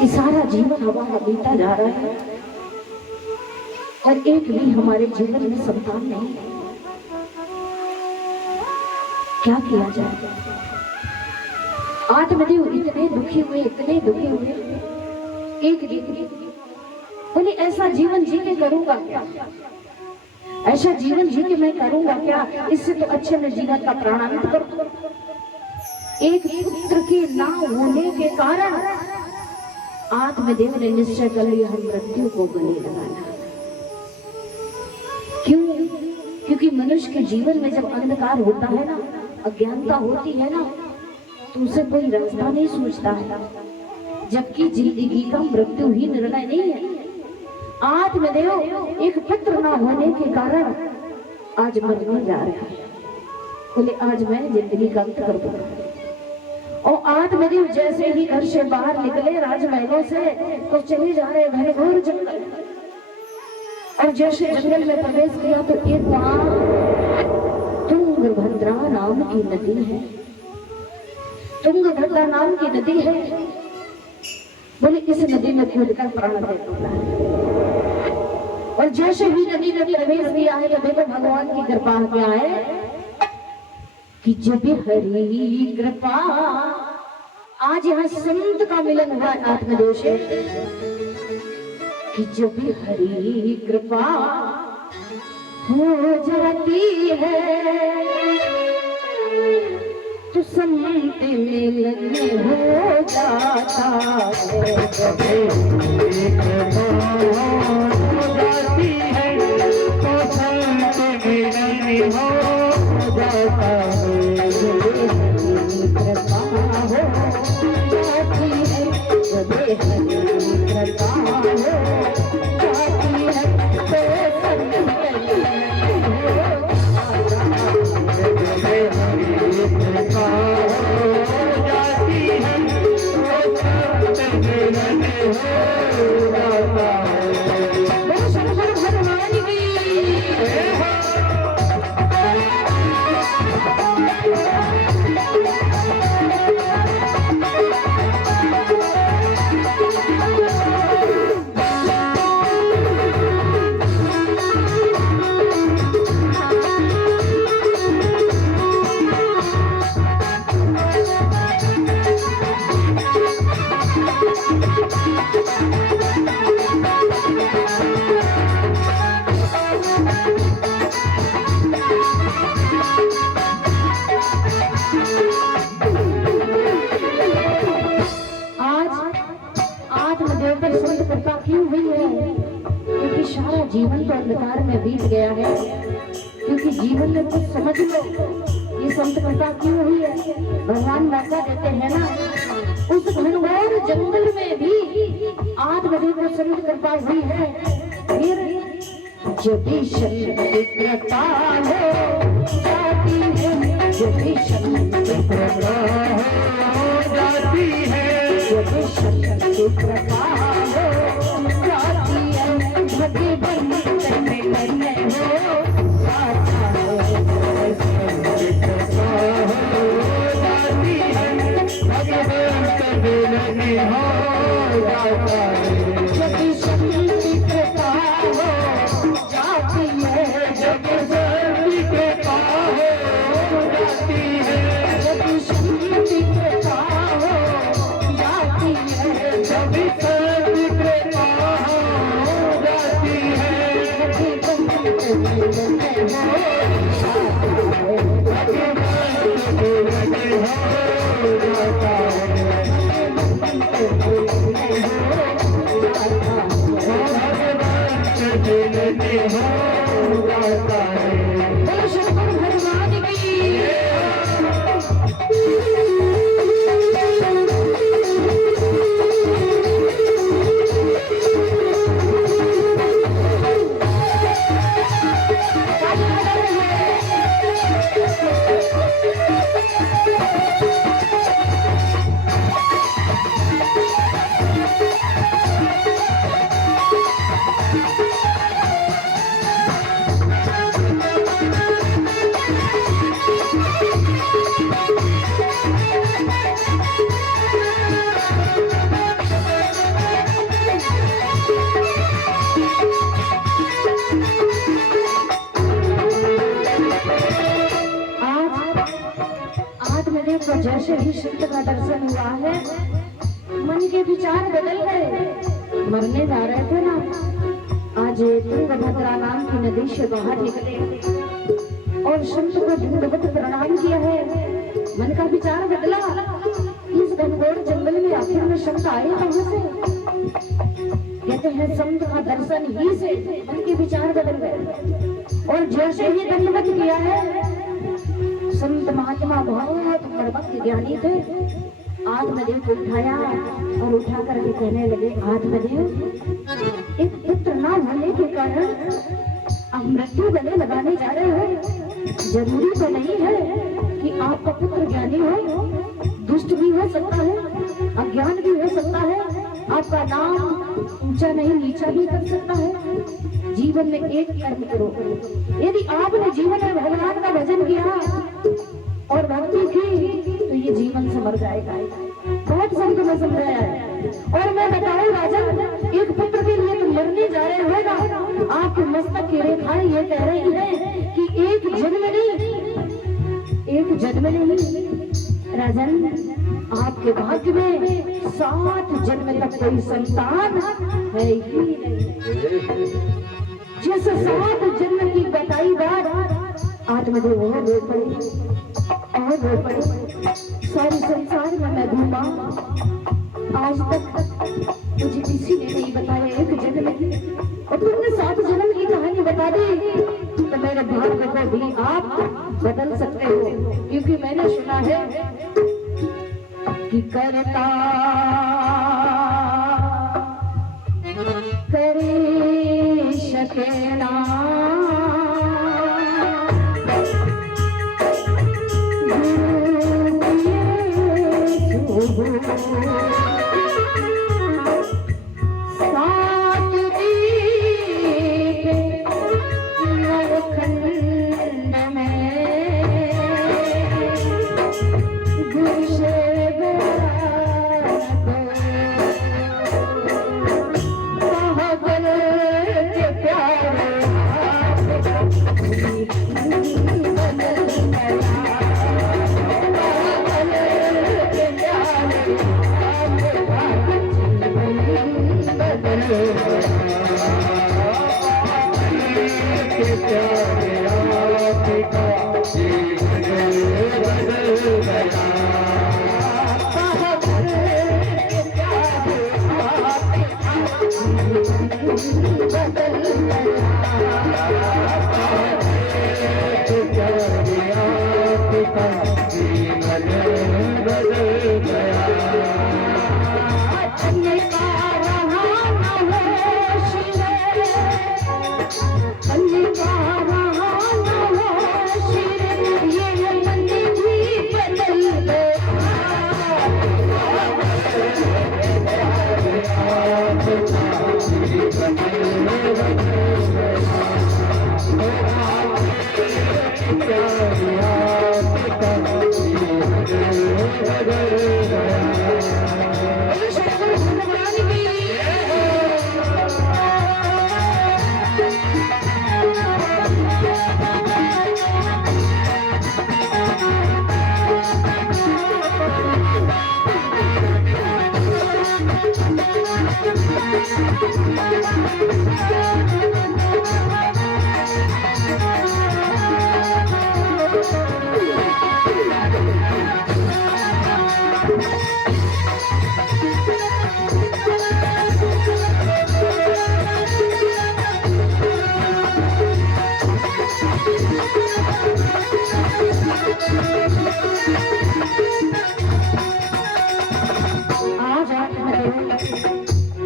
कि सारा जीवन हमारा बीता जा रहा है और एक भी हमारे जीवन में संतान नहीं है। क्या किया जाए? आत्मदेव इतने दुखी हुए, इतने दुखी हुए। एक दिन बोले ऐसा जीवन जी के करूंगा क्या, ऐसा जीवन जी के मैं करूंगा क्या, इससे तो अच्छे मैं जीवन का प्राणांत करूं। एक पुत्र के ना होने के कारण आत्मदेव ने निश्चय कर लिया हम मृत्यु को गले लगाना। क्यों? क्योंकि मनुष्य के जीवन में जब अंधकार होता है ना, अज्ञानता होती है ना, तो उसे कोई रास्ता नहीं सूझता है, जबकि जिंदगी का मृत्यु ही निर्णय नहीं है। आत्मदेव एक पुत्र ना होने के कारण आज मरने जा रहा है। बोले आज मैं जिंदगी का अंत कर दूंगा। और आत्मदेव जैसे ही घर से बाहर निकले राजमहलों से, तो चले जा रहे घनघोर जंगल। और जैसे जंगल में प्रवेश किया तो एक वहां तुंगभद्रा नाम की नदी है। तुंगभद्रा नाम की नदी है। बोले इस नदी में कूद कर प्राण दे दूंगा। और जैसे ही नदी में प्रवेश किया है तो देखो भगवान की कृपा क्या है कि जब हरि कृपा, आज यहाँ संत का मिलन हुआ आत्मदेव से, कि जब हरि कृपा हो जाती है तो संत मिलन हो जाता है। जब हरि कृपा हो जाती है तो संत मिलन हो जाता है। सारा जीवन तो अंधकार में बीत गया है, क्योंकि जीवन में कुछ समझ लो ये संत कृपा क्यों हुई है। भगवान मौका देते हैं ना, उस घनघोर जंगल में भी आत्मदेव को संत कृपा हुई है। फिर जब संत कृपा हो जाती है, जब संत कृपा हो जाती है, जब संत कृपा हो जाती है, भगे बंद करने लगे हो जाता है। संत कृपा हो जाती है, भगे बंद करने लगे हो जाता है। जब संत कृपा हो जाती है, जब संत कृपा हो जाती है, जब संत कृपा हो जाती है, जब संत कृपा हो जाती है, भगे बंद करने लगे हो जाता है। जैसे ही संत का दर्शन हुआ है मन के विचार बदल गए। मरने जा रहे थे ना, आज तुंगभद्रा नाम की नदी से बाहर निकले और संत को दंडवत प्रणाम किया है। मन का विचार बदला। इस घनघोर जंगल में आखिर में संत आए कहां से? कहते हैं संत का दर्शन ही से मन के विचार बदल गए। और जैसे ही दंडवत किया है, संत महात्मा बहुत बड़भक्त ज्ञानी थे, आत्मदेव को उठाया और उठा करके कहने लगे, आत्मदेव, एक पुत्र ना होने के कारण आप मृत्यु गले लगाने जा रहे हो। जरूरी तो नहीं है कि आपका पुत्र ज्ञानी हो, दुष्ट भी हो सकता है, अज्ञान भी हो सकता है, आपका नाम ऊंचा नहीं नीचा भी कर सकता है। जीवन में एक कर्म करो। यदि आपने जीवन में भगवान का भजन किया और भक्ति की तो ये जीवन संवर जाएगा। बहुत संत में समझाया है। और मैं बताऊं राजन, एक पुत्र के लिए तुम मरने जा रहे हो ना, आपके मस्तक की रेखाएं ये कह रही है कि एक जन्म नहीं राजन, आपके भाग्य में 7 जन्म तक कोई संतान है ही नहीं। जिस 7 जन्म की बताई बात आत्मदेव और रो पड़े। सारे संसार में मैं घूमा, आज तक मुझे किसी ने नहीं बताया एक जन्म की, और तुमने 7 जन्म की कहानी बता दी। तो मेरे भाग्य को भी आप बदल सकते हो, क्योंकि मैंने सुना है कि करता करे सके ना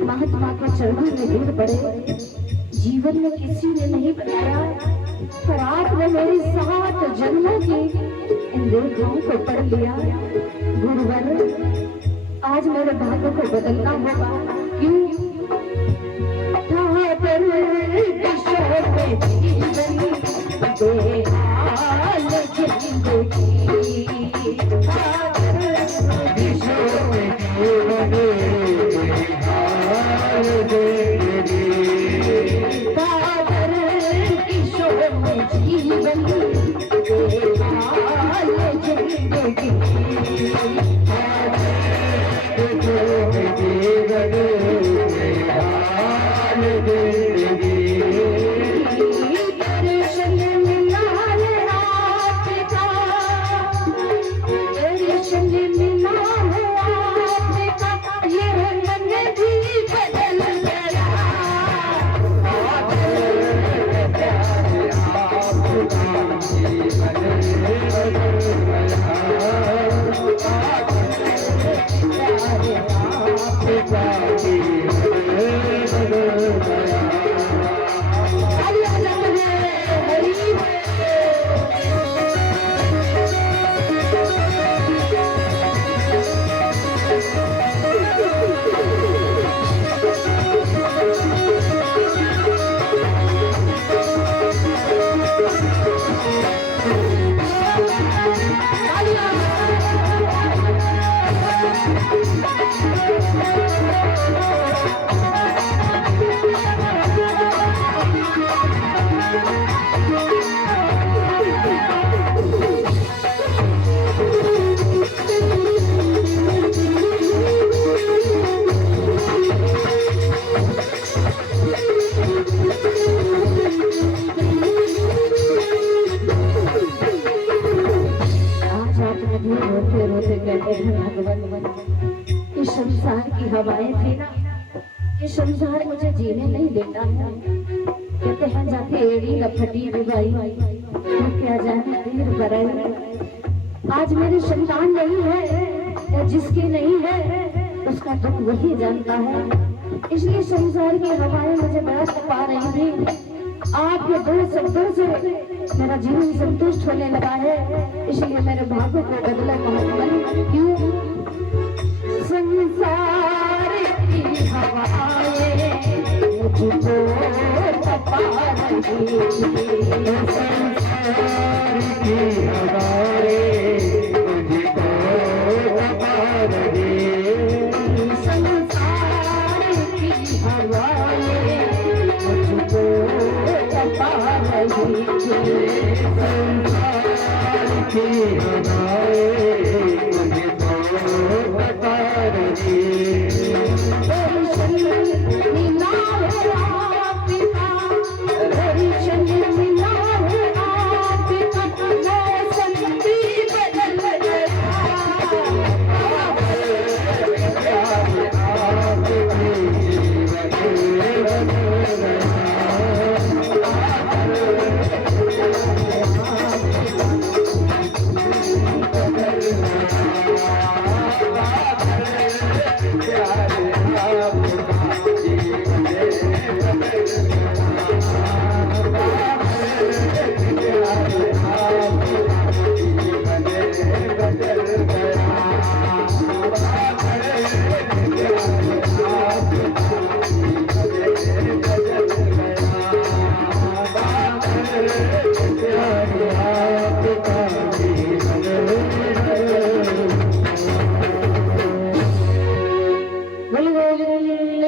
महात्मा के चरणों में गिर पड़े। जीवन में किसी ने नहीं बताया, पर आपने मेरी 7 जन्मों की इन रेखाओं को पढ़ लिया। गुरुवर, आज मेरे भाग्य को बदलना होगा। क्यों? जीवन इस संसार की हवाएं थी ना, ये संसार मुझे जीने नहीं देता है। कहते हैं जाके एड़ी लपटी भाई तो क्या जाने देर बराई। आज मेरी संतान नहीं है या जिसकी नहीं है उसका दुख वही जानता है। इसलिए संसार की हवाएं मुझे बहुत पा रही थी। आपके दो शब्दों से मेरा जीवन संतुष्ट होने लगा है। इसलिए मेरे भाग्य को बदला महात्मन। क्यों? संसार की हवाएं मुझको तपा रही, संसार की हवाएं मुझको तपा रही, संसार की हवाएं मुझको तपा रही, संसार की हवाएं मुझको बता रही।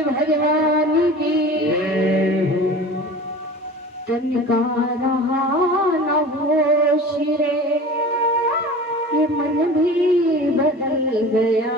भगवान की तनिका रहा न होश रे, ये मन भी बदल गया।